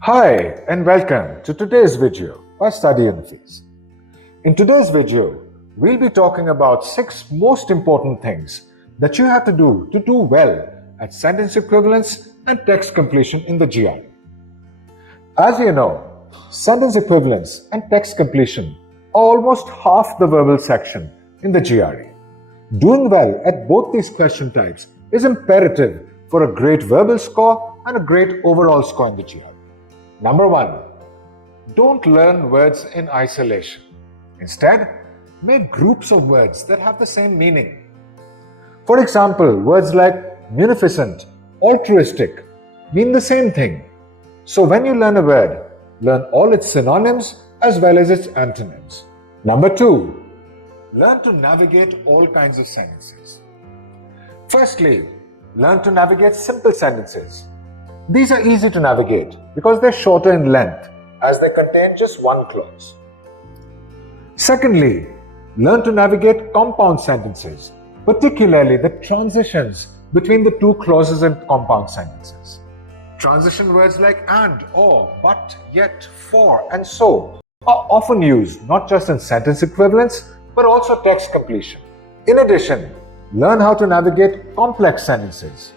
Hi and welcome to today's video by Study Unifees. In today's video, we'll be talking about 6 most important things that you have to do well at sentence equivalence and text completion in the GRE. As you know, sentence equivalence and text completion are almost half the verbal section in the GRE. Doing well at both these question types is imperative for a great verbal score and a great overall score in the GRE. Number 1, don't learn words in isolation. Instead, make groups of words that have the same meaning. For example, words like munificent, altruistic mean the same thing. So when you learn a word, learn all its synonyms as well as its antonyms. Number 2, learn to navigate all kinds of sentences. Firstly, learn to navigate simple sentences. These are easy to navigate because they're shorter in length as they contain just one clause. Secondly, learn to navigate compound sentences, particularly the transitions between the two clauses in compound sentences. Transition words like and, or, but, yet, for, and so are often used not just in sentence equivalence but also text completion. In addition, learn how to navigate complex sentences.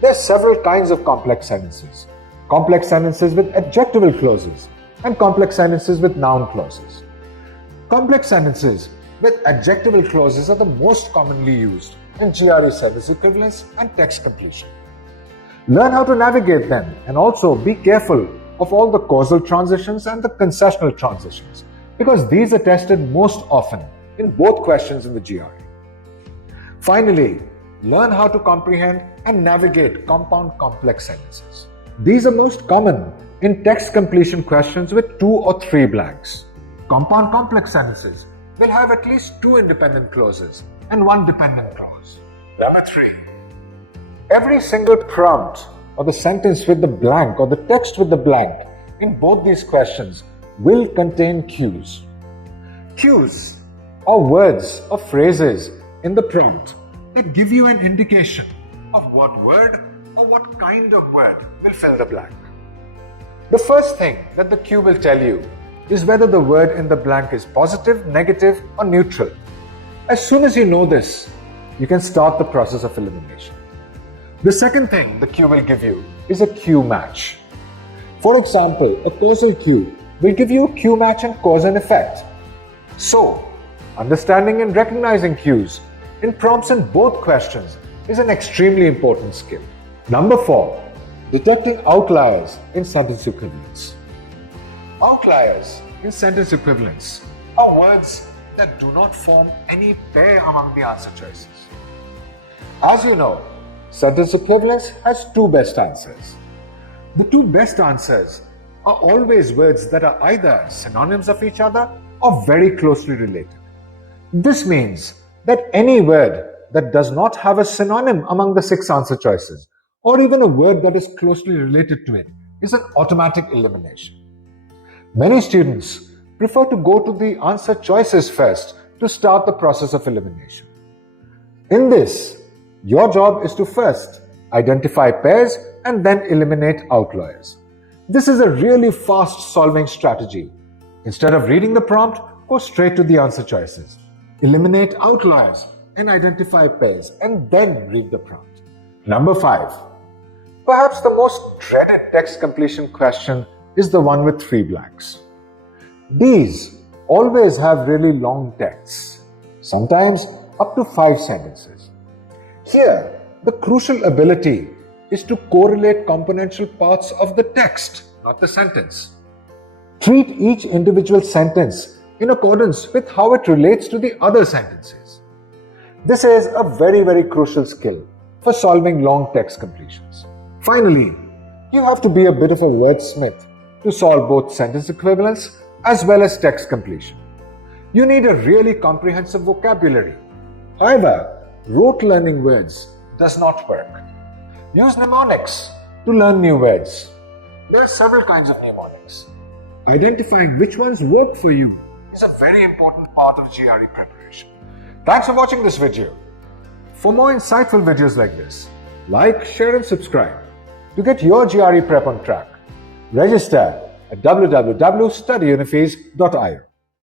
There are several kinds of complex sentences. Complex sentences with adjectival clauses and complex sentences with noun clauses. Complex sentences with adjectival clauses are the most commonly used in GRE sentence equivalence and text completion. Learn how to navigate them and also be careful of all the causal transitions and the concessional transitions because these are tested most often in both questions in the GRE. Finally, learn how to comprehend and navigate compound complex sentences. These are most common in text completion questions with 2 or 3 blanks. Compound complex sentences will have at least 2 independent clauses and 1 dependent clause. Number 3. Every single prompt or the sentence with the blank or the text with the blank in both these questions will contain cues. Cues are words or phrases in the prompt that give you an indication of what word or what kind of word will fill the blank. The first thing that the cue will tell you is whether the word in the blank is positive, negative, or neutral. As soon as you know this, you can start the process of elimination. The second thing the cue will give you is a cue match. For example, a causal cue will give you a cue match and cause and effect. So, understanding and recognizing cues in prompts in both questions is an extremely important skill. Number 4, detecting outliers in sentence equivalence. Outliers in sentence equivalence are words that do not form any pair among the answer choices. As you know, sentence equivalence has 2 best answers. The 2 best answers are always words that are either synonyms of each other or very closely related. This means that any word that does not have a synonym among the 6 answer choices, or even a word that is closely related to it, is an automatic elimination. Many students prefer to go to the answer choices first to start the process of elimination. In this, your job is to first identify pairs and then eliminate outliers. This is a really fast solving strategy. Instead of reading the prompt, go straight to the answer choices. Eliminate outliers and identify pairs and then read the prompt. Number 5. Perhaps the most dreaded text completion question is the one with 3 blanks. These always have really long texts, sometimes up to 5 sentences. Here, the crucial ability is to correlate componential parts of the text, not the sentence. Treat each individual sentence in accordance with how it relates to the other sentences. This is a very, very crucial skill for solving long text completions. Finally, you have to be a bit of a wordsmith to solve both sentence equivalence as well as text completion. You need a really comprehensive vocabulary. However, rote learning words does not work. Use mnemonics to learn new words. There are several kinds of mnemonics. Identifying which ones work for you is a very important part of GRE preparation. Thanks for watching this video. For more insightful videos like this, like, share and subscribe to get your GRE prep on track. Register at www.studyunifees.io.